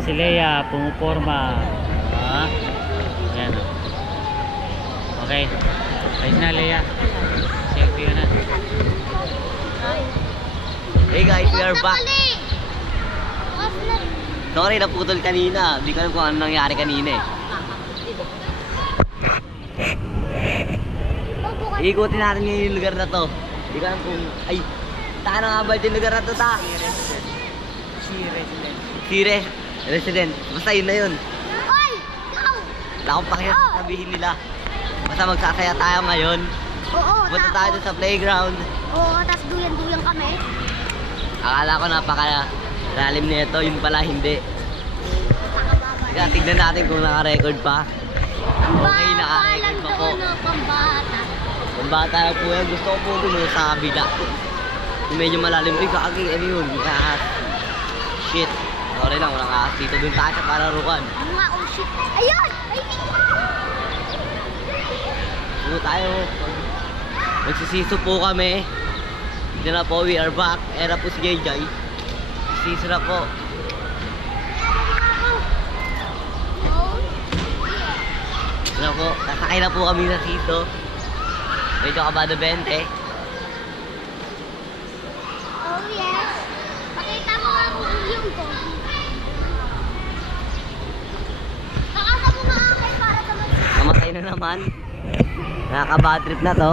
Ayan si Leia, pumuporma. Ayan o. Okay. Ayos na Leia. Selfie yun na. Hey guys, we are back. Sorry, naputol kanina. Hindi ko alam kung ano nangyari kanina eh. Iikutin natin ngayon yung lugar na to. Hindi ko alam kung... Ay! Taka na nga ba yung lugar na to, ta? Resident. Basta yun na yun. Wala akong pakiyak sabihin nila. Basta magsasaya tayo ngayon. Oo, Punta tayo dun sa playground. Oo, tapos duyan-duyan kami. Akala ko napaka-lalim nito, yun pala hindi. Kaya tignan natin kung naka-record pa. Okay, naka-record pa po. Pambata. Pambata na po yan. Gusto ko po dun sa kabila. Yung medyo malalim. Uy, kaki, ano yun? Kahas. Shit. Sorry lang, walang kahas dito. Dun tayo sa pararukan. Mga oh shit. Ayun! Ay, Dito tayo. Magsisiso po kami. Dito na po, we are back. Era po si JJ. Siso na po. Ano po, sasakay na po kami sa siso. Medyo kabado 20. oh yes. Pakita mo nga kung yung ko. Nakasa mo nga akin para sa Namatay na naman. Nakaka-bad trip na to.